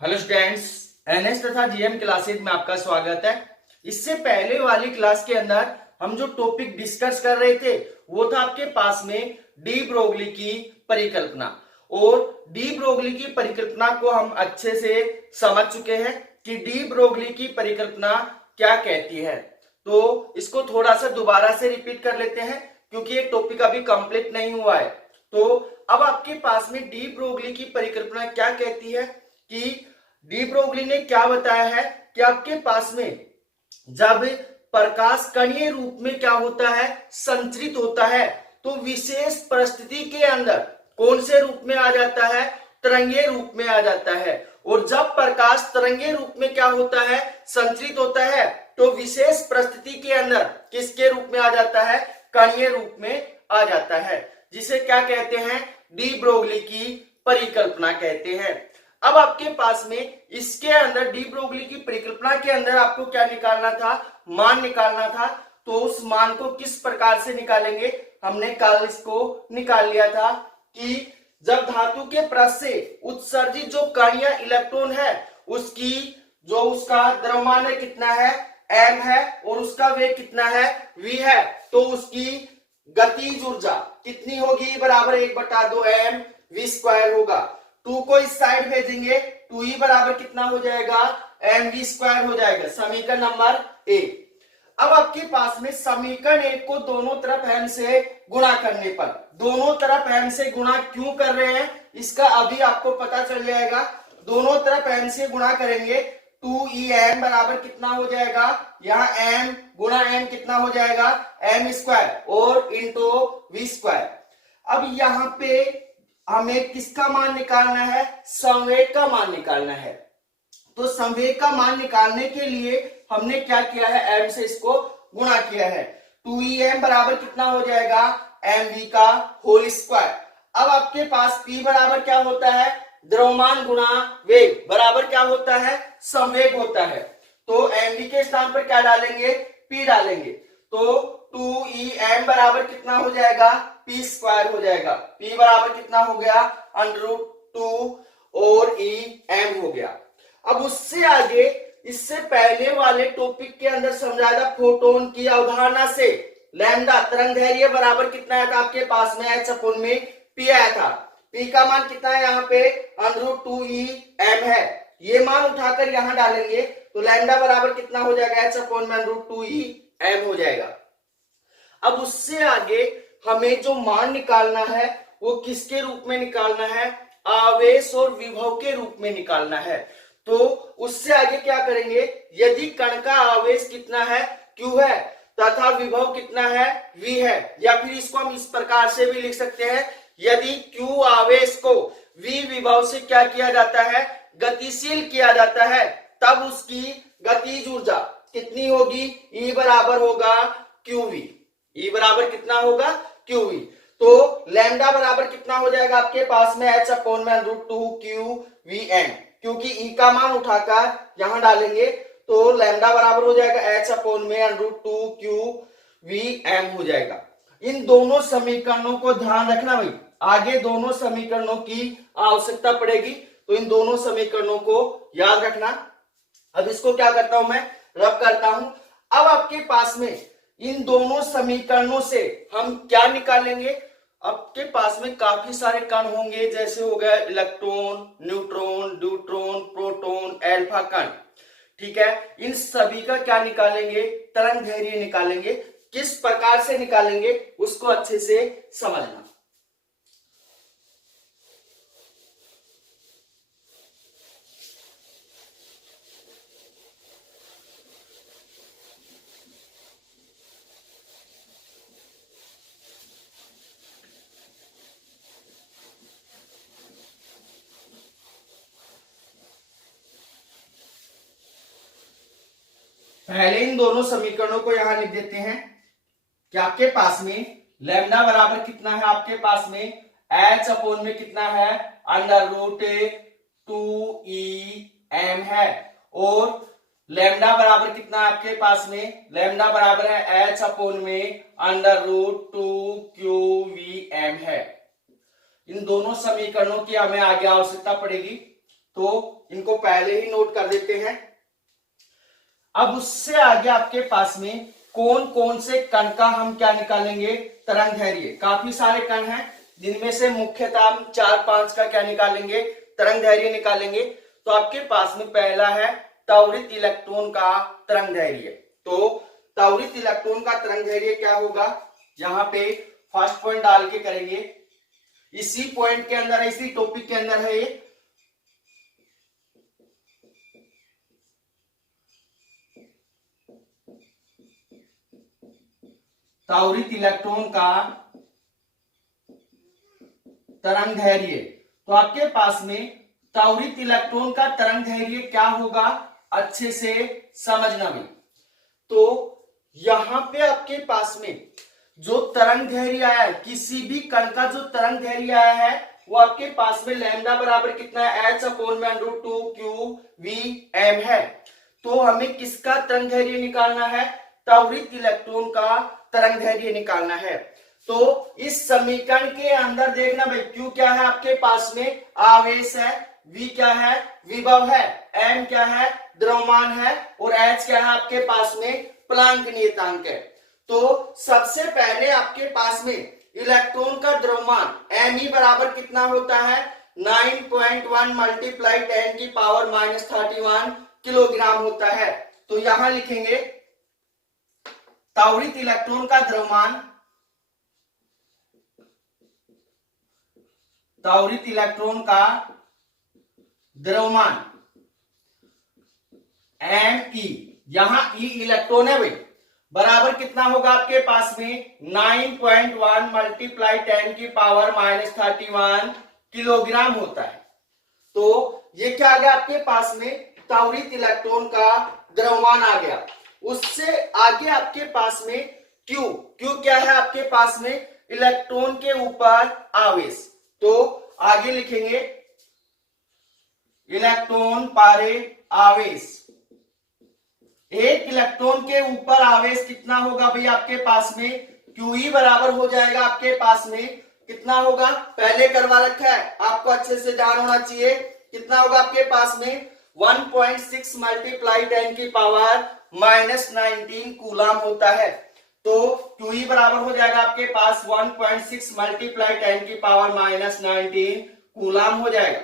Hello students, NS तथा GM classes में आपका स्वागत है। इससे पहले वाली क्लास के अंदर हम जो टॉपिक डिस्कस कर रहे थे वो था आपके पास में डी ब्रोगली की परिकल्पना। और डी ब्रोगली की परिकल्पना को हम अच्छे से समझ चुके हैं कि डी ब्रोगली की परिकल्पना क्या कहती है। तो इसको थोड़ा सा दोबारा से रिपीट कर लेते हैं क्योंकि ये टॉपिक अभी कंप्लीट नहीं हुआ है। तो अब आपके पास में डी ब्रोगली की परिकल्पना क्या कहती है कि डी ब्रोगली ने क्या बताया है कि आपके पास में जब प्रकाश कणीय रूप में क्या होता है, संचरित होता है, तो विशेष परिस्थिति के अंदर कौन से रूप में आ जाता है, तरंगीय रूप में आ जाता है। और जब प्रकाश तरंगीय रूप में क्या होता है, संचरित होता है, तो विशेष परिस्थिति के अंदर किसके रूप में आ जाता है, कणीय रूप में आ जाता है, जिसे क्या कहते हैं, डी ब्रोगली की परिकल्पना कहते हैं। अब आपके पास में इसके अंदर डी ब्रोगली की परिकल्पना के अंदर आपको क्या निकालना था, मान निकालना था। तो उस मान को किस प्रकार से निकालेंगे, हमने कल इसको निकाल लिया था कि जब धातु के पृष्ठ से उत्सर्जित जो कण या इलेक्ट्रॉन है उसकी जो उसका द्रव्यमान है कितना है, m है, और उसका वेग कितना है, v है, तो उसकी गतिज ऊर्जा कितनी होगी, बराबर 1/2 m v² होगा। 2 को इस साइड भेजेंगे, 2e बराबर कितना हो जाएगा, mv² हो जाएगा। समीकरण नंबर 1। अब आपके पास में समीकरण 1 को दोनों तरफ m से गुणा करने पर, दोनों तरफ m से गुणा क्यों कर रहे हैं इसका अभी आपको पता चल जाएगा। दोनों तरफ m से गुणा करेंगे, 2em बराबर कितना हो जाएगा, यहाँ m गुणा m कितना हो जाएगा, m² और इंटू v²। अब यहाँ पे हमें किसका मान निकालना है, संवेग का मान निकालना है। तो संवेग का मान निकालने के लिए हमने क्या किया है, m से इसको गुणा किया है। 2em बराबर कितना हो जाएगा, mv का होल स्क्वायर। अब आपके पास p बराबर क्या होता है, द्रव्यमान गुणा वेग बराबर क्या होता है, संवेग होता है। तो mv के स्थान पर क्या डालेंगे, p डालेंगे। तो 2em बराबर कितना हो जाएगा, p² हो जाएगा। p बराबर कितना हो गया, √2 और em हो गया। अब उससे आगे इससे पहले वाले टॉपिक के अंदर समझाया था फोटोन की अवधारणा से, लैम्डा तरंगदैर्घ्य बराबर कितना आया था आपके पास में, h में p आया था। p का मान कितना है यहाँ पे, √2em है। ये मान उठाकर यहाँ डालेंगे तो लैम्डा बराबर कितना हो जाएगा, h में √2em हो जाएगा। अब उससे आगे हमें जो मान निकालना है वो किसके रूप में निकालना है, आवेश और विभव के रूप में निकालना है। तो उससे आगे क्या करेंगे, यदि कण का आवेश कितना है, q है, तथा विभव कितना है, v है, या फिर इसको हम इस प्रकार से भी लिख सकते हैं, यदि q आवेश को v विभव से क्या किया जाता है, गतिशील किया जाता है, तब उसकी गतिज ऊर्जा कितनी होगी, E बराबर होगा qv। E बराबर कितना होगा, qv। तो लैम्डा बराबर कितना हो जाएगा आपके पास में, h में √2qvn, क्योंकि E का मान उठाकर यहां डालेंगे तो लैम्डा बराबर हो जाएगा h में √2qvm हो जाएगा। इन दोनों समीकरणों को ध्यान रखना भाई, आगे दोनों समीकरणों की आवश्यकता पड़ेगी, तो इन दोनों समीकरणों को याद रखना। अब इसको क्या करता हूं मैं, रब करता हूं। अब आपके पास में इन दोनों समीकरणों से हम क्या निकालेंगे, आपके पास में काफी सारे कण होंगे, जैसे हो गया electron, neutron, deuteron, proton, alpha कण। ठीक है, इन सभी का क्या निकालेंगे, तरंगदैर्घ्य निकालेंगे। किस प्रकार से निकालेंगे उसको अच्छे से समझना। पहले इन दोनों समीकरणों को यहां लिख देते हैं कि आपके पास में लैम्डा बराबर कितना है, आपके पास में h में कितना है, √2em है, और लैम्डा बराबर कितना है आपके पास में, लैम्डा बराबर है h में √2qvm है। इन दोनों समीकरणों की हमें आगे आवश्यकता पड़ेगी। तो इनको पहले ही नोट कर देते हैं। अब उससे आगे आपके पास में कौन कौन से कण का हम क्या निकालेंगे, तरंगदैर्घ्य। काफी सारे कण हैं जिनमें से मुख्यतः हम 4-5 का क्या निकालेंगे, तरंगदैर्घ्य निकालेंगे। तो आपके पास में पहला है त्वरित इलेक्ट्रॉन का तरंगदैर्घ्य। तो त्वरित इलेक्ट्रॉन का तरंगदैर्घ्य क्या होगा, यहाँ पे फर्स्ट पॉइंट डाल के करेंगे, इसी पॉइंट के अंदर, इसी टॉपिक के अंदर है ये। त्वरित इलेक्ट्रॉन का तरंगदैर्घ्य। तो आपके पास में त्वरित इलेक्ट्रॉन का तरंगदैर्घ्य क्या होगा, अच्छे से समझना भी। तो यहां पे आपके पास में जो तरंगदैर्घ्य आया है, किसी भी कण का जो तरंगदैर्घ्य आया है वो आपके पास में लैम्डा बराबर कितना है, h/√2qvm है। तो हमें किसका तरंगदैर्घ्य निकालना है, त्वरित इलेक्ट्रॉन का तरंगदैर्घ्य निकालना है। तो इस समीकरण के अंदर देखना भाई, Q क्या है आपके पास में, आवेश है, V क्या है, विभव है, M क्या है, द्रव्यमान है, और H क्या है आपके पास में, प्लांक नियतांक है। तो सबसे पहले आपके पास में इलेक्ट्रॉन का द्रव्यमान Me बराबर कितना होता है, 9.1 मल्टीप्लाई 10⁻³ किलोग्राम होता है। तो यहां लिखेंगे त्वरित इलेक्ट्रॉन का द्रव्यमान, त्वरित इलेक्ट्रॉन का द्रव्यमान Me, यहां E इलेक्ट्रॉन है भाई, बराबर कितना होगा आपके पास में 9.1 मल्टीप्लाई 10⁻³ किलोग्राम होता है। तो ये क्या आ गया आपके पास में, त्वरित इलेक्ट्रॉन का द्रव्यमान आ गया। उससे आगे आपके पास में Q क्या है आपके पास में, इलेक्ट्रॉन के ऊपर आवेश। तो आगे लिखेंगे इलेक्ट्रॉन पारे आवेश। एक इलेक्ट्रॉन के ऊपर आवेश कितना होगा भाई आपके पास में, QE बराबर हो जाएगा आपके पास में कितना होगा, पहले करवा रखा है, आपको अच्छे से ध्यान होना चाहिए। कितना होगा आपके पास में 1.6 मल्टीप्लाई 10⁻⁻19 कूलाम होता है। तो QE बराबर हो जाएगा आपके पास 1.6 मल्टीप्लाई 10⁻⁻19 कूलाम हो जाएगा।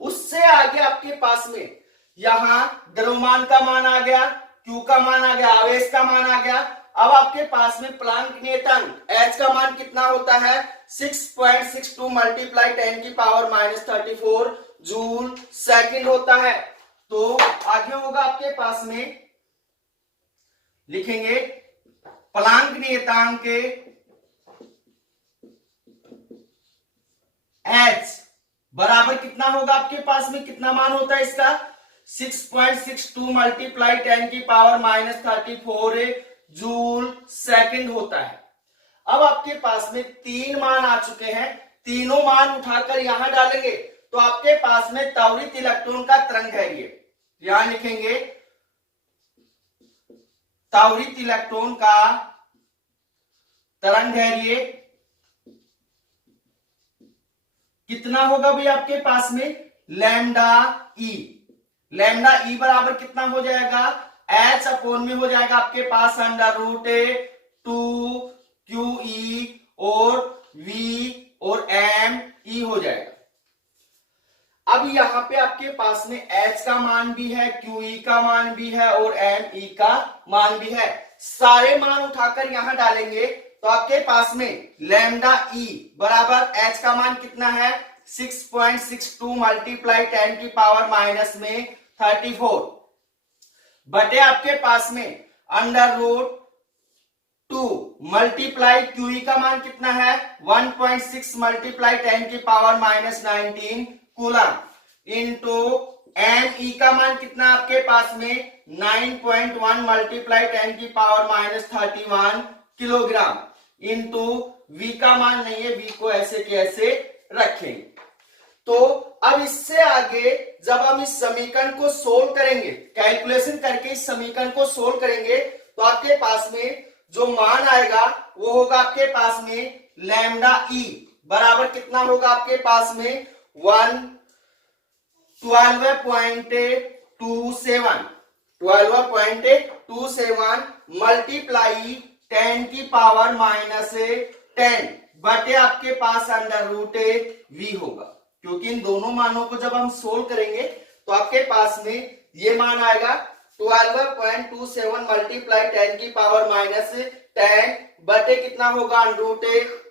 उससे आगे आपके पास में यहां द्रव्यमान का मान आ गया, Q का मान आ गया, आवेश का मान आ गया। अब आपके पास में प्लांक नियतांक H का मान कितना होता है, 6.62 मल्टीप्लाई 10⁻34 जूल सेकंड होता है। तो आगे होगा आपके पास में, लिखेंगे प्लांक नियतांक के H बराबर कितना होगा आपके पास में, कितना मान होता है इसका, 6.62 मल्टीप्लाई 10⁻34 जूल सेकंड होता है। अब आपके पास में 3 मान आ चुके हैं, तीनों मान उठाकर यहां डालेंगे तो आपके पास में त्वरित इलेक्ट्रॉन का तरंगदैर्घ्य, यहां लिखेंगे त्वरित इलेक्ट्रॉन का तरंगदैर्घ्य कितना होगा भाई आपके पास में, लैम्डा ई। लैम्डा ई बराबर कितना हो जाएगा, H अपॉन में हो जाएगा आपके पास √2QE और V और M E हो जाएगा। अब यहां पे आपके पास में H का मान भी है, QE का मान भी है और ME का मान भी है। सारे मान उठाकर यहां डालेंगे तो आपके पास में लैम्डा E बराबर H का मान कितना है, 6.62 मल्टीप्लाई 10⁻⁻34 बटे आपके पास में √2 मल्टीप्लाई QE का मान कितना है, 1.6 मल्टीप्लाई 10⁻⁻19 कूलम इंटू ME का मान कितना आपके पास में 9.1 मल्टीप्लाई 10⁻31 किलोग्राम इंटू V का मान नहीं है, V को ऐसे के ऐसे रखेंगे। तो अब इससे आगे जब हम इस समीकरण को सोल्व करेंगे, कैलकुलेशन करके इस समीकरण को सोल्व करेंगे तो आपके पास में जो मान आएगा वो होगा आपके पास में लैम्डा ई बराबर कितना होगा आपके पास में 1 12.27 मल्टीप्लाई 10 की पावर -10 बटे आपके पास अंडर रूट वी होगा, क्योंकि इन दोनों मानों को जब हम सोल्व करेंगे तो आपके पास में ये मान आएगा 12.27 मल्टीप्लाई 10 की पावर -10 बटे कितना होगा अंडर रूट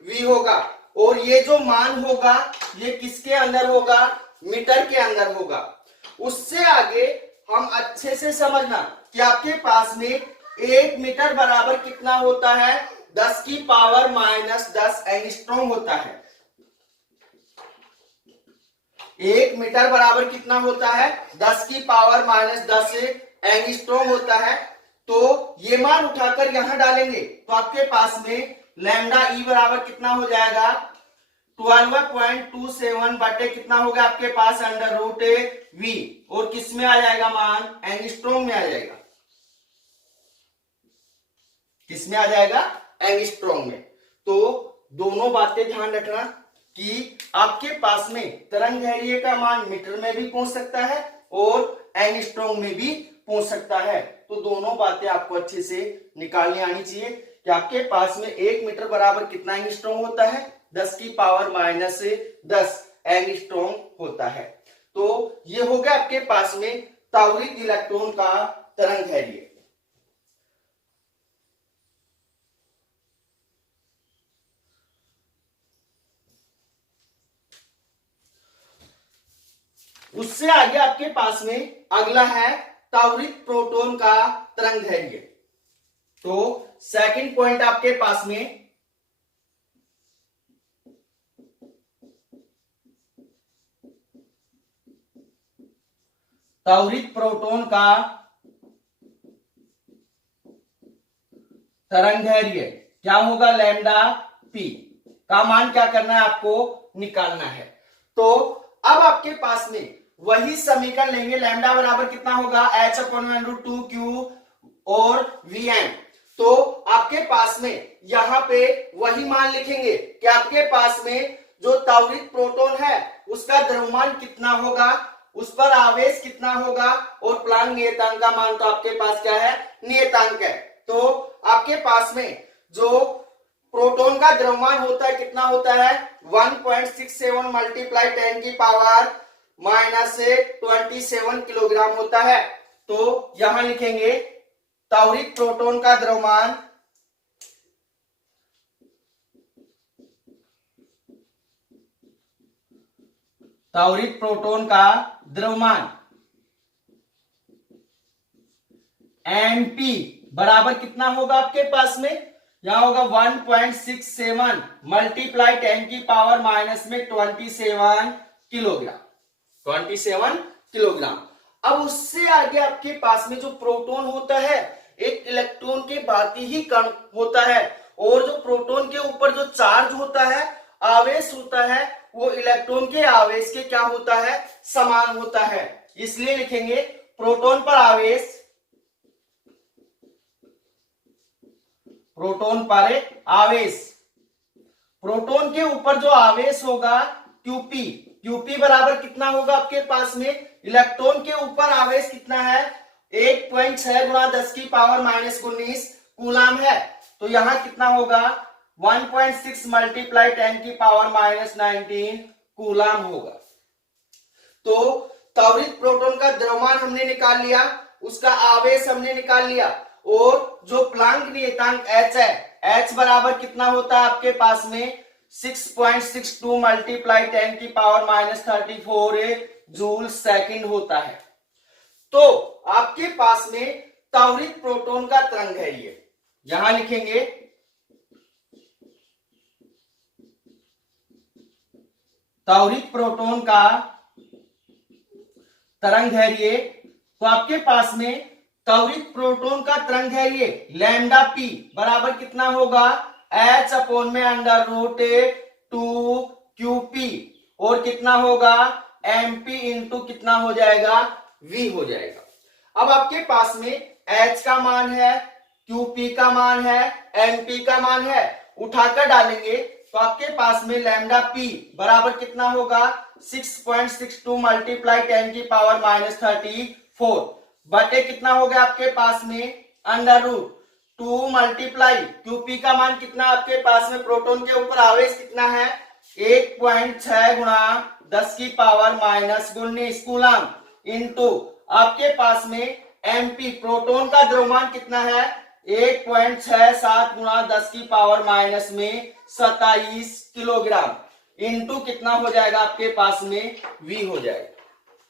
वी होगा। और ये जो मान होगा ये किसके अंदर होगा, मीटर के अंदर होगा। उससे आगे हम अच्छे से समझना कि आपके पास में 1 मीटर बराबर कितना होता है, 10 की पावर -10 एंगस्ट्रॉम होता है। 1 मीटर बराबर कितना होता है, 10 की पावर -10 एंगस्ट्रॉम होता है। तो ये मान उठाकर यहां डालेंगे तो आपके पास में लैम्डा ई बराबर कितना हो जाएगा, 12.27 बटे कितना होगा आपके पास अंडर रूट वी, और किस में आ जाएगा मान, एंगस्ट्रॉम में आ जाएगा। किस में आ जाएगा, एंगस्ट्रॉम में। तो दोनों बातें ध्यान रखना कि आपके पास में तरंग दैर्घ्य का मान मीटर में भी पहुंच सकता है और एंगस्ट्रॉम में भी पहुंच सकता है। तो दोनों बातें आपको अच्छे से निकालनी आनी चाहिए कि आपके पास में 1 मीटर बराबर कितना एंगस्ट्रॉम होता है, 10 की पावर -10 एंगस्ट्रॉम होता है। तो ये हो गया आपके पास में त्वरित इलेक्ट्रॉन का तरंग दैर्घ्य। उससे आगे आपके पास में अगला है त्वरित प्रोटॉन का तरंग दैर्घ्य। तो सेकंड पॉइंट आपके पास में त्वरित प्रोटॉन का तरंग दैर्घ्य क्या होगा, लैम्डा पी का मान क्या करना है, आपको निकालना है। तो अब आपके पास में वही समीकरण लेंगे, लैम्डा बराबर कितना होगा, h/√2q और vn। तो आपके पास में यहां पे वही मान लिखेंगे कि आपके पास में जो त्वरित प्रोटॉन है उसका द्रव्यमान कितना होगा, उस पर आवेश कितना होगा, और प्लांक नियतांक का मान तो आपके पास क्या है, नियतांक है। तो आपके पास में जो प्रोटॉन का द्रव्यमान होता है कितना होता है, 1.67 मल्टीप्लाई 10 की पावर -27 किलोग्राम होता है। तो यहां लिखेंगे त्वरित प्रोटॉन का द्रव्यमान mp बराबर कितना होगा आपके पास में, यहां होगा 1.67 मल्टीप्लाई 10 की पावर -27 किलोग्राम, 27 किलोग्राम। अब उससे आगे आपके पास में जो प्रोटॉन होता है एक इलेक्ट्रॉन के भांति ही कण होता है, और जो प्रोटॉन के ऊपर जो चार्ज होता है, आवेश होता है, वो इलेक्ट्रॉन के आवेश के क्या होता है, समान होता है। इसलिए लिखेंगे प्रोटॉन पर आवेश, प्रोटॉन पर आवेश, प्रोटॉन के ऊपर जो आवेश होगा क्यूपी, क्यूपी बराबर कितना होगा आपके पास में, इलेक्ट्रॉन के ऊपर आवेश कितना है, 1.6 गुणा 10 की पावर -19 कूलाम है। तो यहां कितना होगा, 1.6 मल्टीप्लाई 10 की पावर -19 कूलाम होगा। तो त्वरित प्रोटॉन का द्रव्यमान हमने निकाल लिया, उसका आवेश हमने निकाल लिया, और जो प्लांक नियतांक h है, h बराबर कितना होता है आपके पास में, 6.62 मल्टीप्लाई 10 की पावर -34 जूल सेकंड होता है। तो आपके पास में त्वरित प्रोटॉन का तरंग दैर्घ्य यहां लिखेंगे त्वरित प्रोटॉन का तरंग दैर्घ्य। तो आपके पास में त्वरित प्रोटॉन का तरंग दैर्घ्य लैम्डा पी बराबर कितना होगा, h/√2qp, और कितना होगा, mp इंटू कितना हो जाएगा, v हो जाएगा। अब आपके पास में h का मान है, qp का मान है, mp का मान है, उठाकर डालेंगे तो आपके पास में लैम्डा p बराबर कितना होगा, 6.62 मल्टीप्लाई 10 की पावर -34 बटे कितना हो गया आपके पास में अंडर रूट 2 मल्टीप्लाई क्यूपी का मान कितना आपके पास में प्रोटॉन के ऊपर आवेश कितना है 1.6 गुणा 10 की पावर -19 कूलम इनटू आपके पास में एमपी प्रोटॉन का द्रव्यमान कितना है 1.67 गुणा 10 की पावर माइनस में 27 किलोग्राम इनटू कितना हो जाएगा आपके पास में v हो जाएगा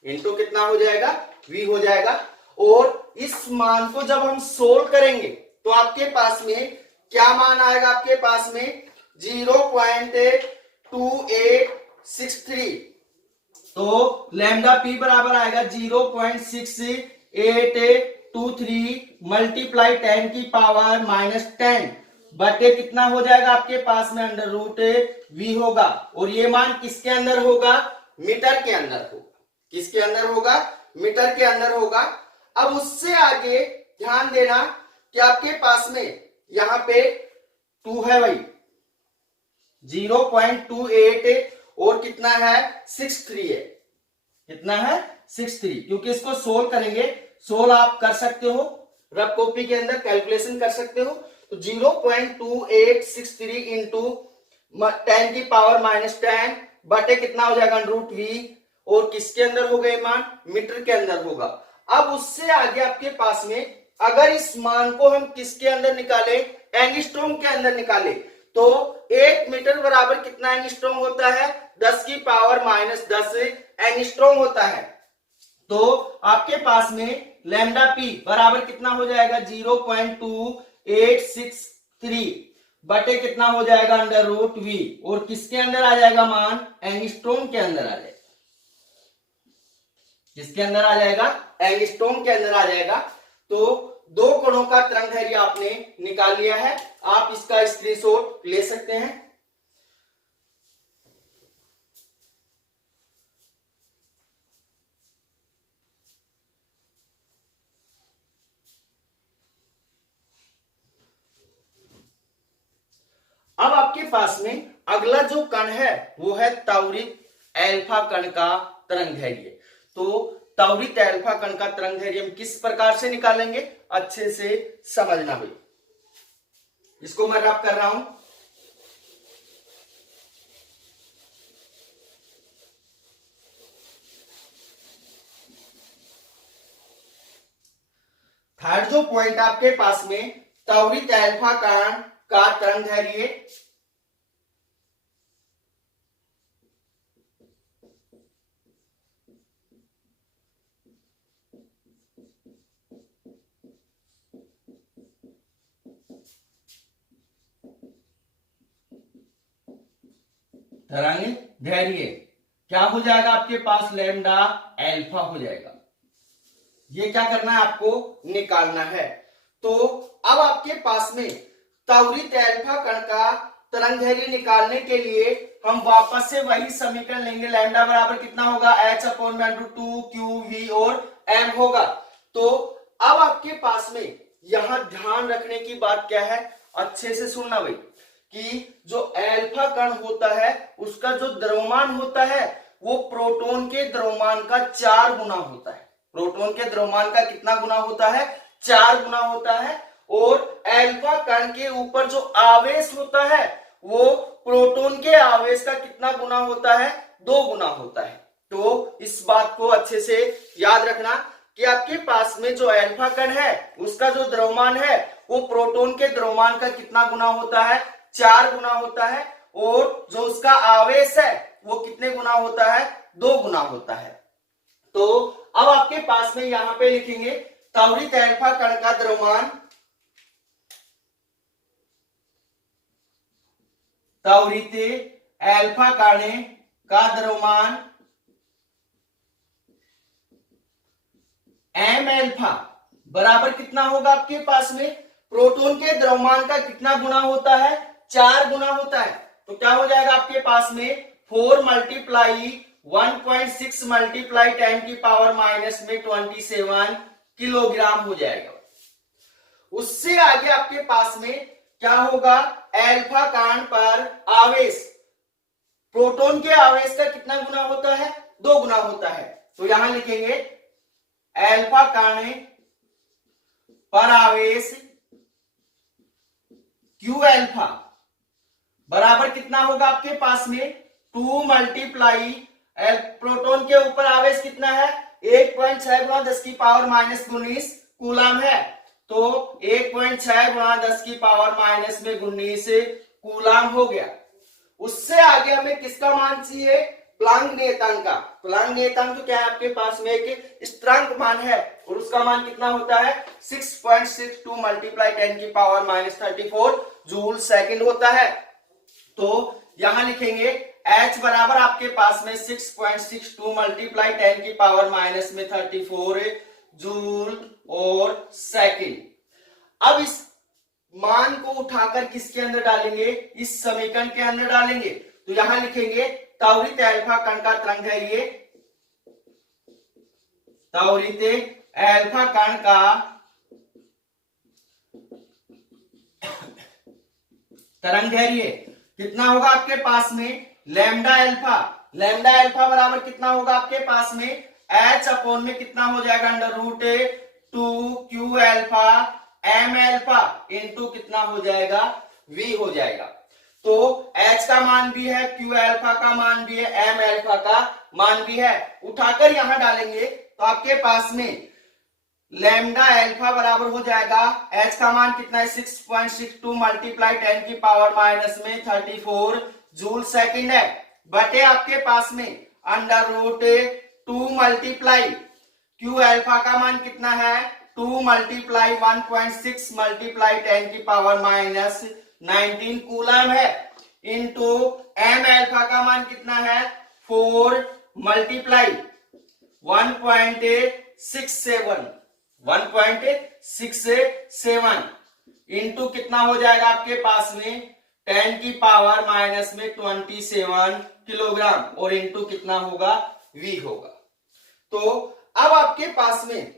इनटू कितना हो जाएगा v हो जाएगा। और इस मान को जब हम सोल्व करेंगे तो आपके पास में क्या मान आएगा आपके पास में 0.2863 तो लैम्डा पी बराबर आएगा 0.6823 मल्टीप्लाई 10 की पावर -10 बटे कितना हो जाएगा आपके पास में अंडर रूट v होगा। और ये मान किसके अंदर होगा मीटर के अंदर होगा किसके अंदर होगा मीटर के अंदर होगा। अब उससे आगे ध्यान देना कि आपके पास में यहां पे 2 है भाई 0.28 और कितना है 63 है कितना है 63 क्योंकि इसको सोल्व करेंगे सोल्व आप कर सकते हो रफ कॉपी के अंदर कैलकुलेशन कर सकते हो। तो 0.2863 इंटू 10 की पावर -10 बटे कितना हो जाएगा रूट v और किसके अंदर होगा ये मान मीटर के अंदर होगा। अब उससे आगे आपके पास में अगर इस मान को हम किसके अंदर निकाले एंगस्ट्रॉम के अंदर निकाले तो 1 मीटर बराबर कितना एंगस्ट्रॉम होता है 10 की पावर -10 एंगस्ट्रॉम होता है। तो आपके पास में लैम्डा पी बराबर कितना हो जाएगा 0.2863 बटे कितना हो जाएगा अंडर रूट v और किसके अंदर आ जाएगा मान एंगस्ट्रॉम के अंदर आ जाएगा किसके अंदर आ जाएगा एंगस्ट्रॉम के अंदर आ जाएगा। तो दो कणों का तरंगदैर्घ्य आपने निकाल लिया है आप इसका स्क्रीनशॉट ले सकते हैं। अब आपके पास में अगला जो कण है वो है त्वरित एल्फा कण का तरंगदैर्घ्य। तो त्वरित एल्फा कण का तरंगदैर्घ्य हम किस प्रकार से निकालेंगे अच्छे से समझना भाई। इसको मैं रब कर रहा हूं थर्ड जो पॉइंट आपके पास में त्वरित एल्फा कण का तरंगदैर्घ्य तरंगदैर्घ्य क्या हो जाएगा आपके पास लैम्डा एल्फा हो जाएगा। ये क्या करना है आपको निकालना है। तो अब आपके पास में त्वरित एल्फा कण का तरंगदैर्घ्य निकालने के लिए हम वापस से वही समीकरण लेंगे लैम्डा बराबर कितना होगा h/2 q v और m होगा। तो अब आपके पास में यहां ध्यान रखने की बात क्या है अच्छे से सुनना भाई कि जो एल्फा कण होता है उसका जो द्रव्यमान होता है वो प्रोटॉन के द्रव्यमान का 4 गुना होता है। प्रोटॉन के द्रव्यमान का कितना गुना होता है 4 गुना होता है। और एल्फा कण के ऊपर जो आवेश होता है वो प्रोटॉन के आवेश का कितना गुना होता है 2 गुना होता है। तो इस बात को अच्छे से याद रखना कि आपके पास में जो एल्फा कण है उसका जो द्रव्यमान है वो प्रोटॉन के द्रव्यमान का कितना गुना होता है 4 गुना होता है और जो उसका आवेश है वो कितने गुना होता है 2 गुना होता है। तो अब आपके पास में यहां पे लिखेंगे त्वरित एल्फा कण का द्रव्यमान त्वरित एल्फा कण का द्रव्यमान एम एल्फा बराबर कितना होगा आपके पास में प्रोटॉन के द्रव्यमान का कितना गुना होता है 4 गुना होता है। तो क्या हो जाएगा आपके पास में 4 मल्टीप्लाई 1.6 मल्टीप्लाई 10 की पावर -27 किलोग्राम हो जाएगा। उससे आगे आपके पास में क्या होगा एल्फा कण पर आवेश प्रोटॉन के आवेश का कितना गुना होता है? 2 गुना होता है। तो यहां लिखेंगे अल्फा कण पर आवेश क्यू अल्फा बराबर कितना होगा आपके पास में 2 मल्टीप्लाई प्रोटॉन के ऊपर आवेश कितना है 1.6 गुणा 10 की पावर माइनस 19 कूलम है। तो 1.6 गुणा 10 की पावर माइनस में 19 कूलम हो गया। उससे आगे हमें किसका मान चाहिए? प्लांक नियतांक का। प्लांक नियतांक तो क्या है आपके पास में एक स्थिरांक मान है और उसका मान कितना होता है 6.62 मल्टीप्लाई 10 की पावर माइनस 34 जूल सेकंड होता है। तो यहां लिखेंगे H बराबर आपके पास में 6.62 मल्टीप्लाई 10 की पावर माइनस में 34 जूल और सेकंड। अब इस मान को उठाकर किसके अंदर डालेंगे? इस समीकरण के अंदर डालेंगे। तो यहां लिखेंगे त्वरित अल्फा कण का तरंगदैर्घ्य, त्वरित अल्फा कण का तरंगदैर्घ्य कितना होगा आपके पास में लैम्डा अल्फा। लैम्डा अल्फा बराबर कितना होगा आपके पास में H अपॉन में कितना हो जाएगा under root 2 Q alpha M alpha into कितना हो जाएगा V हो जाएगा। तो H का मान भी है, Q अल्फा का मान भी है, M अल्फा का मान भी है। उठाकर यहां डालेंगे तो आपके पास में लैम्डा अल्फा बराबर हो जाएगा H का मान कितना है 6.62 मल्टीप्लाई 10 की पावर माइनस में 34 जूल सेकंड है बटे आपके पास में under root 2 multiply Q alpha का मान कितना है 2 मल्टीप्लाई 1.6 मल्टीप्लाई 10 की पावर माइनस 19 कूलम है इंटू M अल्फा का मान कितना है 4 मल्टीप्लाई 1.67 इंटू कितना हो जाएगा आपके पास में 10 की पावर माइनस में 27 किलोग्राम और इंटू कितना होगा V होगा। तो अब आपके पास में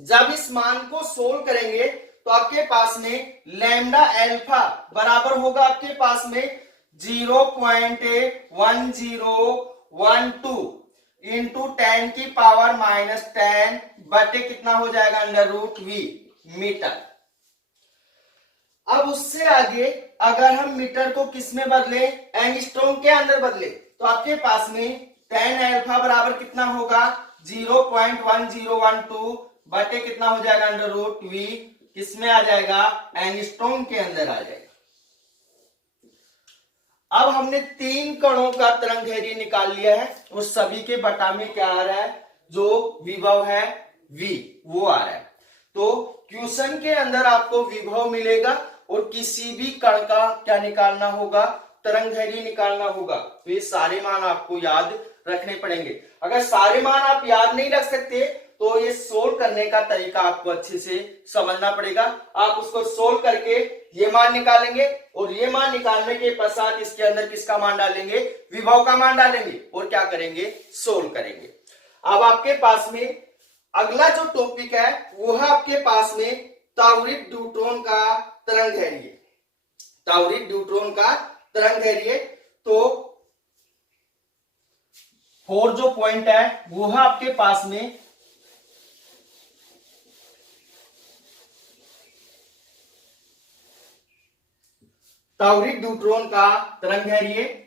जब इस मान को सोल्व करेंगे तो आपके पास में लैम्डा अल्फा बराबर होगा आपके पास में 0.1012 इंटू 10 की पावर माइनस 10 बटे कितना हो जाएगा अंडर रूट V मीटर। अब उससे आगे अगर हम मीटर को किस में बदले एंगस्ट्रॉम के अंदर बदले तो आपके पास में 10 अल्फा बराबर कितना होगा 0.1012 बटे कितना हो जाएगा अंडर रूट V किस में आ जाएगा एंगस्ट्रॉम के अंदर आ जाएगा। अब हमने 3 कणों का तरंगदैर्घ्य निकाल लिया है और सभी के बटा में क्या आ रहा है जो विभव है V वो आ रहा है। तो क्वेश्चन के अंदर आपको विभव मिलेगा और किसी भी कण का क्या निकालना होगा तरंगदैर्घ्य निकालना होगा। तो ये सारे मान आपको याद रखने पड़ेंगे। अगर सारे मान आप याद नहीं रख सकते तो ये सोल्व करने का तरीका आपको अच्छे से समझना पड़ेगा। आप उसको सोल्व करके ये मान निकालेंगे और ये मान निकालने के पश्चात इसके अंदर किसका मान डालेंगे विभव का मान डालेंगे और क्या करेंगे सोल्व करेंगे। अब आपके पास में अगला जो टॉपिक है वो है आपके पास में त्वरित न्यूट्रॉन का तरंगदैर्घ्य। त्वरित न्यूट्रॉन का तरंगदैर्घ्य तो 4 जो पॉइंट है वो है आपके पास में त्वरित न्यूट्रॉन का तरंगदैर्घ्य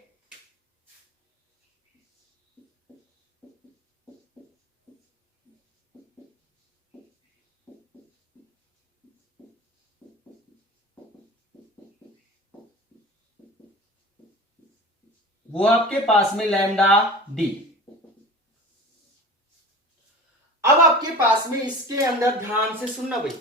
वो आपके पास में लैम्डा डी। अब आपके पास में इसके अंदर ध्यान से सुनना भाई,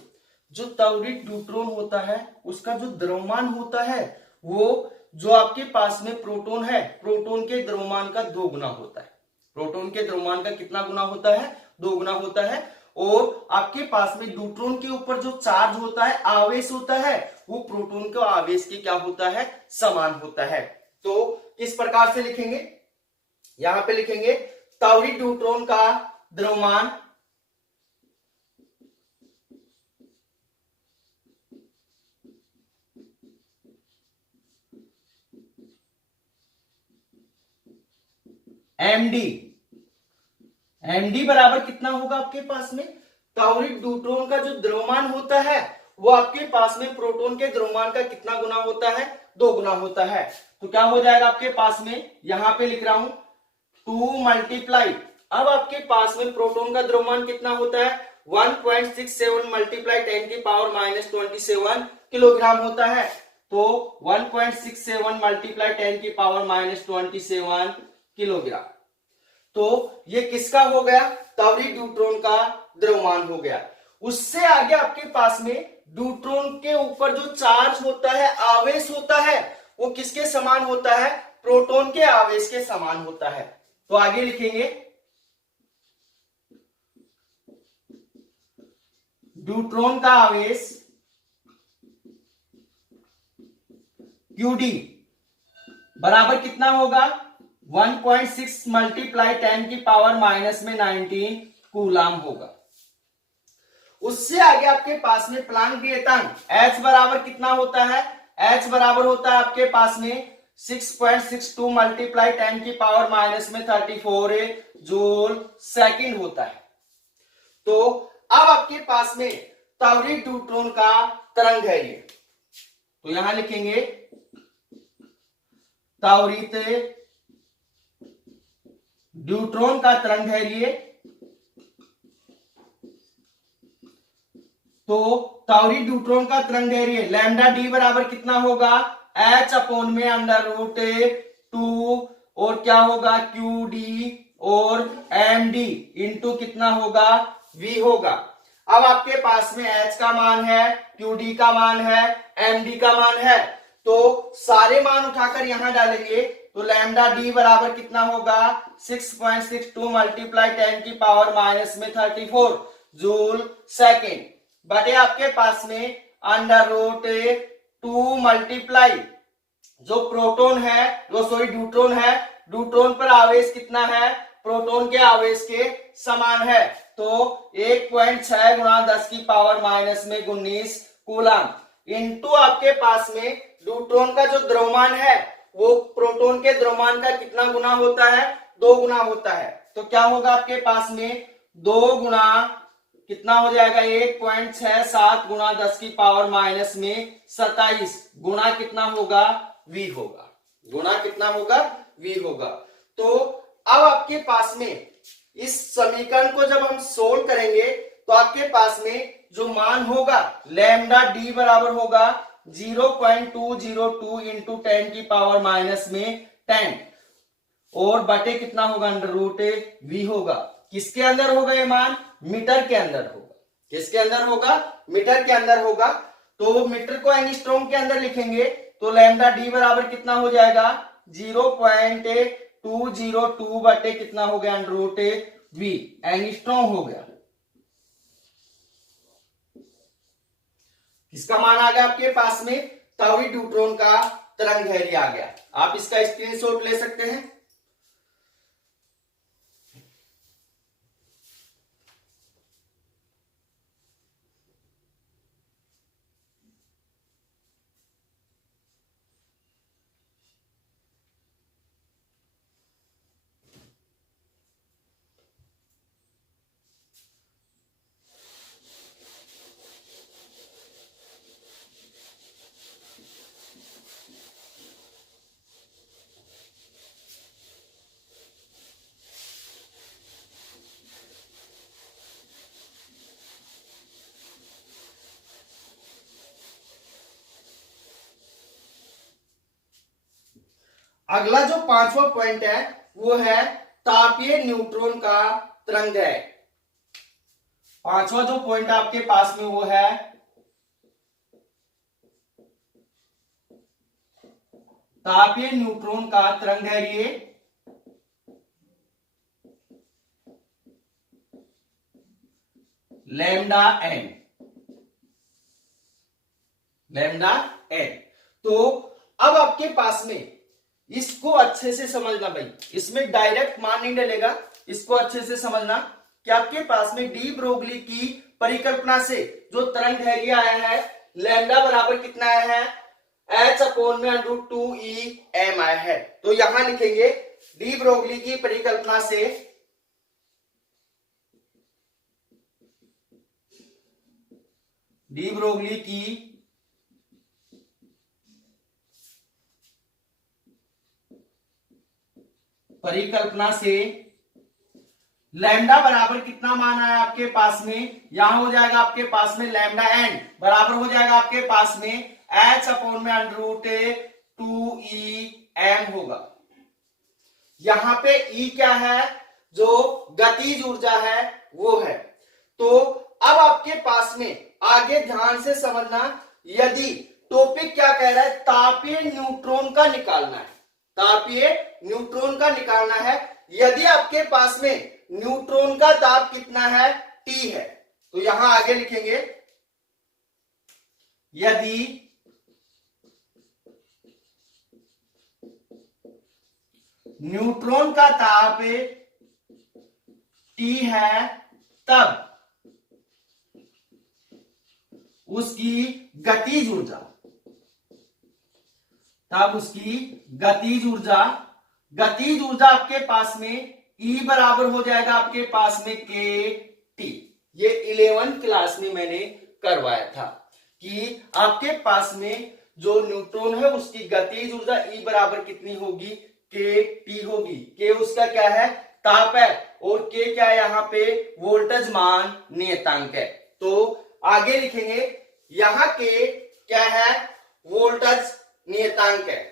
जो त्वरित न्यूट्रॉन होता है उसका जो द्रव्यमान होता है वो जो आपके पास में प्रोटॉन है प्रोटॉन के द्रव्यमान का 2 गुना होता है। प्रोटॉन के द्रव्यमान का कितना गुना होता है 2 गुना होता है। और आपके पास में न्यूट्रॉन के ऊपर जो चार्ज होता है आवेश होता है वो प्रोटॉन के आवेश के क्या होता है समान होता है। तो किस प्रकार से लिखेंगे यहां पे लिखेंगे त्वरित न्यूट्रॉन का द्रव्यमान एमडी। एमडी बराबर कितना होगा आपके पास में, ताउरिक ड्यूट्रॉन का जो द्रव्यमान होता है वो आपके पास में प्रोटॉन के द्रव्यमान का कितना गुना होता है, 2 गुना होता है। तो क्या हो जाएगा आपके पास में, यहां पे लिख रहा हूं 2 मल्टीप्लाई, अब आपके पास में प्रोटॉन का द्रव्यमान कितना होता है 1.67 मल्टीप्लाई 10 की पावर -27 किलोग्राम होता है। तो 1.67 मल्टीप्लाई 10 की पावर -27 किलोग्राम। तो ये किसका हो गया, ताउरिक ड्यूट्रॉन का द्रव्यमान हो गया। उससे आगे आपके पास में ड्यूट्रॉन के ऊपर जो चार्ज होता है, आवेश होता है, वो किसके समान होता है, प्रोटॉन के आवेश के समान होता है। तो आगे लिखेंगे ड्यूट्रॉन का आवेश QD बराबर कितना होगा 1.6 मल्टीप्लाई 10 की पावर -19 कूलाम होगा। उससे आगे आपके पास में प्लांक नियतांक H बराबर कितना होता है, H बराबर होता है आपके पास में 6.62 मल्टीप्लाई 10 की पावर -34 जूल सेकंड होता है। तो अब आपके पास में ताउरिक ड्यूट्रॉन का तरंग है ये, तो यहां लिखेंगे ताउरिक ड्यूट्रॉन का तरंग है ये। तो ताउरिक ड्यूट्रॉन का तरंग है ये, लैम्डा डी बराबर कितना होगा H अपॉन में √2 और क्या होगा QD और MD इंटू कितना होगा V होगा। अब आपके पास में H का मान है, QD का मान है, MD का मान है, तो सारे मान उठाकर यहां डालेंगे तो लैम्डा डी बराबर कितना होगा 6.62 मल्टीप्लाई 10 की पावर -34 जूल सेकेंड बटे आपके पास में √2 मल्टीप्लाई जो प्रोटॉन है, जो सॉरी ड्यूट्रॉन है, ड्यूट्रॉन पर आवेश कितना है, प्रोटॉन के आवेश के समान है, तो 1.6 गुणा 10 की पावर -19 कूलाम इंटू आपके पास में ड्यूट्रॉन का जो द्रव्यमान है वो प्रोटॉन के द्रव्यमान का कितना गुना होता है, 2 गुना होता है। तो क्या होगा आपके पास में 2 गुना कितना हो जाएगा 1.67 गुणा 10 की पावर -27 गुणा कितना होगा V होगा, गुणा कितना होगा V होगा। तो अब आपके पास में इस समीकरण को जब हम सोल्व करेंगे तो आपके पास में जो मान होगा लैम्डा डी बराबर होगा 0.202 इंटू 10 की पावर -10 और बटे कितना होगा √V होगा। किसके अंदर होगा ये मान, मीटर के अंदर होगा। किसके अंदर होगा, मीटर के अंदर होगा। तो मीटर को एंगस्ट्रॉम के अंदर लिखेंगे तो लैम्डा डी बराबर कितना हो जाएगा 0.202 बटे कितना हो गया √V एंगस्ट्रॉम हो गया। इसका मान आ गया आपके पास में ताउरिक ड्यूट्रॉन का तरंगदैर्घ्य आ गया। आप इसका स्क्रीनशॉट ले सकते हैं। अगला जो 5वां पॉइंट है वो है तापीय न्यूट्रॉन का तरंगदैर्घ्य। 5वां जो पॉइंट आपके पास में वो है तापीय न्यूट्रॉन का तरंगदैर्घ्य लैम्डा एन। Lambda n. तो अब आपके पास में इसको अच्छे से समझना भाई, इसमें डायरेक्ट मान नहीं डलेगा, इसको अच्छे से समझना कि आपके पास में डी ब्रोगली की परिकल्पना से जो तरंगदैर्घ्य आया है लैम्डा बराबर कितना आया है H अपॉन में √2E m आया है। तो यहां लिखेंगे डी ब्रोगली की परिकल्पना से डी ब्रोगली की परिकल्पना से लैम्डा बराबर कितना मान आया आपके पास में, यहां हो जाएगा आपके पास में लैम्डा एन बराबर हो जाएगा आपके पास में एच अपॉन में अंडर रूट 2e m होगा। यहां पे ई क्या है, जो गतिज ऊर्जा है वो है। तो अब आपके पास में आगे ध्यान से समझना, यदि टॉपिक क्या कह रहा है, तापीय न्यूट्रॉन का निकालना है, तापीय न्यूट्रॉन का निकालना है। यदि आपके पास में न्यूट्रॉन का ताप कितना है, T है, तो यहां आगे लिखेंगे यदि न्यूट्रॉन का ताप T है तब उसकी गतिज ऊर्जा, गतिज ऊर्जा आपके पास में E बराबर हो जाएगा आपके पास में kT। ये 11th क्लास में मैंने करवाया था कि आपके पास में जो न्यूट्रॉन है उसकी गतिज ऊर्जा E बराबर कितनी होगी, kT होगी। k उसका क्या है, ताप है, और k क्या है यहाँ पे, वोल्टेज मान नियतांक है। तो आगे लिखेंगे यहां k क्या है, वोल्टेज नियतांक है।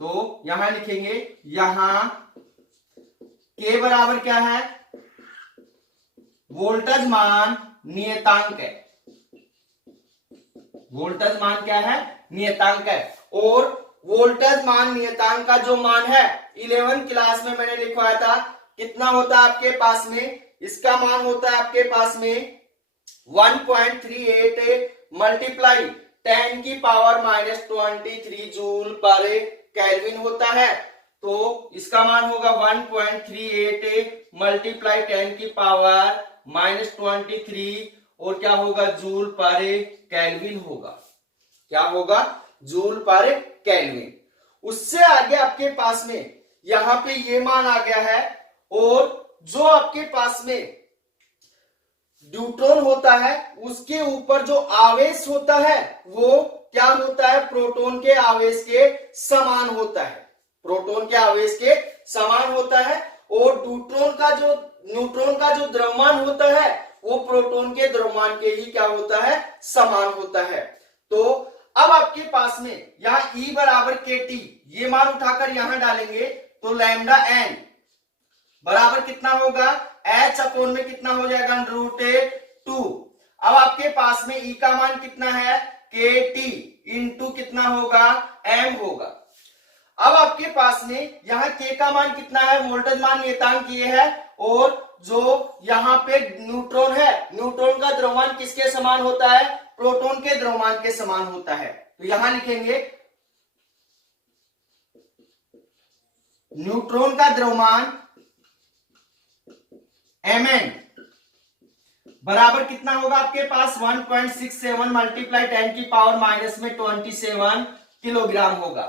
तो यहां लिखेंगे यहां k बराबर क्या है, वोल्टेज मान नियतांक है, वोल्टेज मान क्या है, नियतांक है। और वोल्टेज मान नियतांक का जो मान है 11th क्लास में मैंने लिखवाया था, कितना होता है आपके पास में, इसका मान होता है आपके पास में 1.38 मल्टीप्लाई 10 की पावर -23 जूल पर केल्विन होता है। तो इसका मान होगा 1.38 मल्टीप्लाई 10 की पावर -23 और क्या होगा, जूल पर केल्विन होगा। क्या होगा, जूल पर केल्विन। उससे आगे आपके पास में यहां पे ये मान आ गया है, और जो आपके पास में न्यूट्रॉन होता है उसके ऊपर जो आवेश होता है वो क्या होता है, प्रोटॉन के आवेश के समान होता है, प्रोटॉन के आवेश के समान होता है। और न्यूट्रॉन का जो द्रव्यमान होता है वो प्रोटॉन के द्रव्यमान के ही क्या होता है, समान होता है। तो अब आपके पास में यहाँ E बराबर kT, ये मान उठाकर यहां डालेंगे तो लैम्डा एन बराबर कितना होगा, H अपॉन में कितना हो जाएगा, √2। अब आपके पास में E का मान कितना है, kT इंटू कितना होगा, m होगा। अब आपके पास में यहाँ k का मान कितना है, वोल्टेज मान नियतांक ये है, और जो यहाँ पे न्यूट्रॉन है, न्यूट्रॉन का द्रव्यमान किसके समान होता है, प्रोटॉन के द्रव्यमान के समान होता है। तो यहां लिखेंगे न्यूट्रॉन का द्रव्यमान Mn बराबर कितना होगा आपके पास, 1.67 मल्टीप्लाई 10 की पावर -27 किलोग्राम होगा।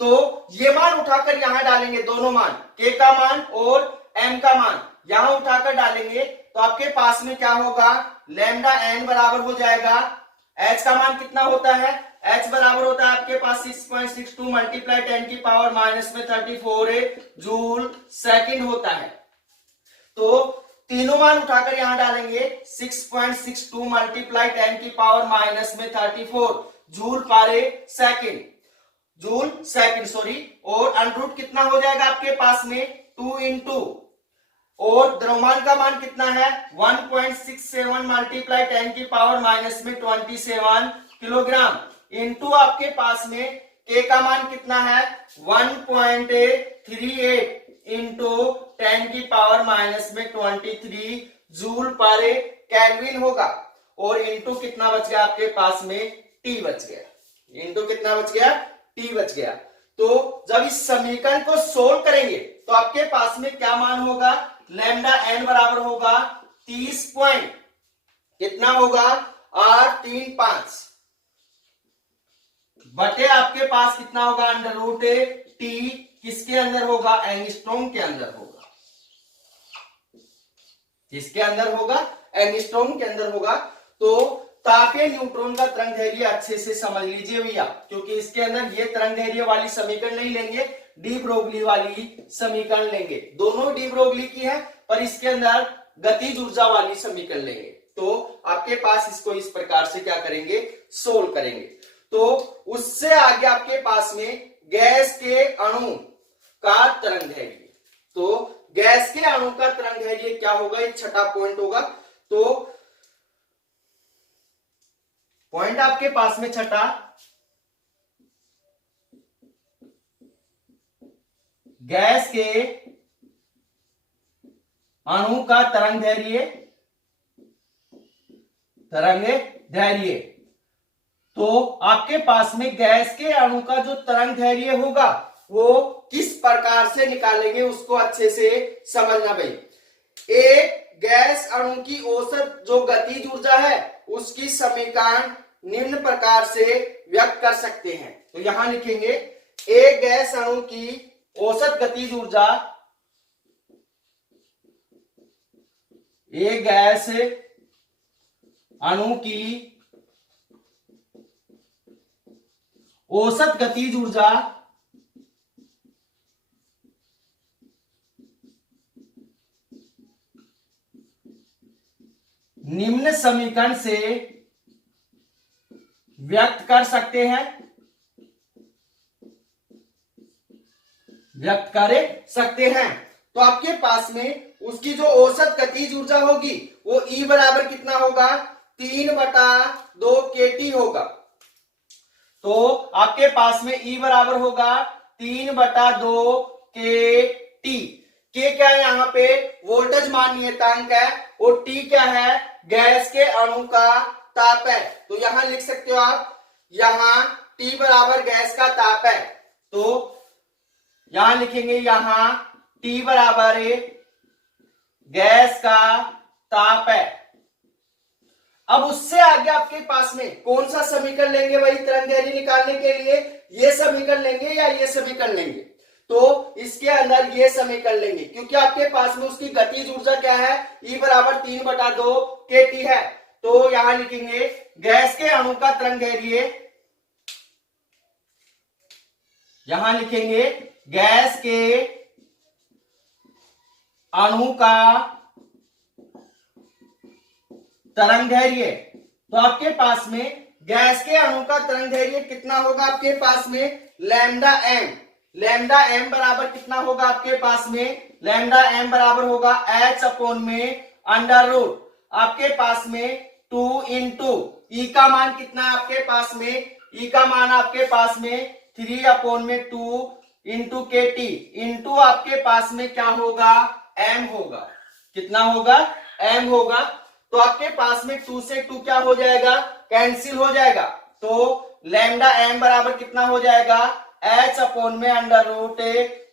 तो ये मान उठाकर यहां डालेंगे, दोनों मान, k का मान और m का मान यहां उठाकर डालेंगे तो आपके पास में क्या होगा, लैम्डा n बराबर हो जाएगा, h का मान कितना होता है, h बराबर होता है आपके पास 6.62 मल्टीप्लाई 10 की पावर -34 जूल सेकंड होता है। तो तीनों मान उठाकर यहां डालेंगे, 6.62 मल्टीप्लाई 10 की पावर -34 जूल पर सेकंड, जूल सेकंड सॉरी, और अंडरूट कितना हो जाएगा आपके पास में 2 इंटू, और द्रव्यमान का मान कितना है 1.67 मल्टीप्लाई 10 की पावर -27 किलोग्राम, इंटू आपके पास में k का मान कितना है 1.38 इंटू 10 की पावर -23 जूल पर केल्विन होगा, और इंटू कितना बच गया आपके पास में, T बच गया, इंटू कितना बच गया, T बच गया। तो जब इस समीकरण को सोल्व करेंगे तो आपके पास में क्या मान होगा, लैम्डा n बराबर होगा 30 पॉइंट कितना होगा, 835 बटे आपके पास कितना होगा, √T किसके अंदर होगा? एंगस्ट्रॉम के अंदर होगा। किसके अंदर होगा? एंगस्ट्रॉम के अंदर होगा। तो तापीय न्यूट्रॉन का तरंग दैर्ध्य अच्छे से समझ लीजिए भैया, क्योंकि इसके अंदर ये तरंग दैर्ध्य वाली समीकरण नहीं लेंगे, डी ब्रोगली वाली समीकरण लेंगे। दोनों डी ब्रोगली की है, पर इसके अंदर गतिज ऊर्जा वाली समीकरण लेंगे। तो आपके पास इसको इस प्रकार से क्या करेंगे? सोल्व करेंगे। तो उससे आगे आपके पास में गैस के अणु का तरंग दैर्ध्य, तो गैस के अणु का तरंग दैर्ध्य क्या होगा? एक छठा पॉइंट होगा। तो पॉइंट आपके पास में छठा, गैस के अणु का तरंग दैर्ध्य, तरंग दैर्ध्य। तो आपके पास में गैस के अणु का जो तरंग दैर्ध्य होगा वो किस प्रकार से निकालेंगे उसको अच्छे से समझना भाई। एक गैस अणु की औसत जो गतिज ऊर्जा है उसकी समीकरण निम्न प्रकार से व्यक्त कर सकते हैं। तो यहां लिखेंगे एक गैस अणु की औसत गतिज ऊर्जा, एक गैस अणु की औसत गतिज ऊर्जा निम्न समीकरण से व्यक्त कर सकते हैं, व्यक्त कर सकते हैं। तो आपके पास में उसकी जो औसत गतिज ऊर्जा होगी वो E बराबर कितना होगा? 3/2 kT होगा। तो आपके पास में E बराबर होगा 3/2 kT। के क्या है? यहाँ पे वोल्टेज मान नियतांक है, और T क्या है? गैस के अणु का ताप है। तो यहां लिख सकते हो आप, यहां T बराबर गैस का ताप है। तो यहां लिखेंगे, यहां T बराबर गैस का ताप है। अब उससे आगे आपके पास में कौन सा समीकरण लेंगे भाई तरंग दैर्ध्य निकालने के लिए? ये समीकरण लेंगे या ये समीकरण लेंगे? तो इसके अंदर ये समीकरण लेंगे, क्योंकि आपके पास में उसकी गतिज ऊर्जा क्या है? E बराबर 3/2 kT है। तो यहां लिखेंगे गैस के अणु का तरंग दैर्ध्य, यहां लिखेंगे गैस के अणु का तरंग दैर्ध्य। तो आपके पास में गैस के अणु का तरंग दैर्ध्य कितना होगा? आपके पास में लैम्डा एम, लैम्डा एम बराबर कितना होगा आपके पास में? लैम्डा एम बराबर होगा H में अंडर रूट आपके पास में 2 इंटू ई का मान कितना है आपके पास में? ई का मान आपके पास में 3 में 2 इंटू KT इंटू आपके पास में क्या होगा? एम होगा। कितना होगा? एम होगा। तो आपके पास में 2 से 2 क्या हो जाएगा? कैंसिल हो जाएगा। तो लैम्डा एम बराबर कितना हो जाएगा? H में अंडर रूट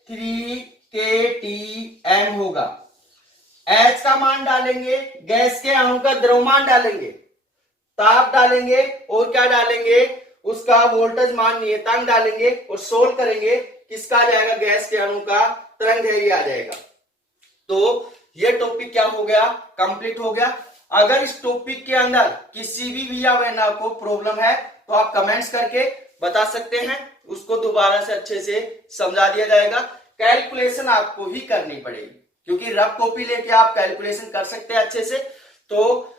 3 KTm होगा। H का मान डालेंगे, गैस के अणु का द्रव्यमान डालेंगे, ताप डालेंगे, और क्या डालेंगे? उसका वोल्टेज मान नियतांक डालेंगे, और सोल्व करेंगे, किसका आ जाएगा? गैस के अणु का तरंग दैर्ध्य आ जाएगा। तो ये टॉपिक क्या हो गया? कंप्लीट हो गया। अगर इस टॉपिक के अंदर किसी भी भैया बहना को प्रॉब्लम है तो आप कमेंट्स करके बता सकते हैं, उसको दोबारा से अच्छे से समझा दिया जाएगा। कैलकुलेशन आपको ही करनी पड़ेगी, क्योंकि रफ कॉपी लेके आप कैलकुलेशन कर सकते हैं अच्छे से। तो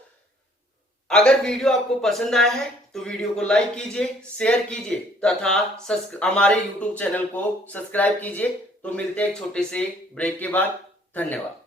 अगर वीडियो आपको पसंद आया है तो वीडियो को लाइक कीजिए, शेयर कीजिए तथा हमारे YouTube चैनल को सब्सक्राइब कीजिए। तो मिलते हैं एक छोटे से ब्रेक के बाद। धन्यवाद।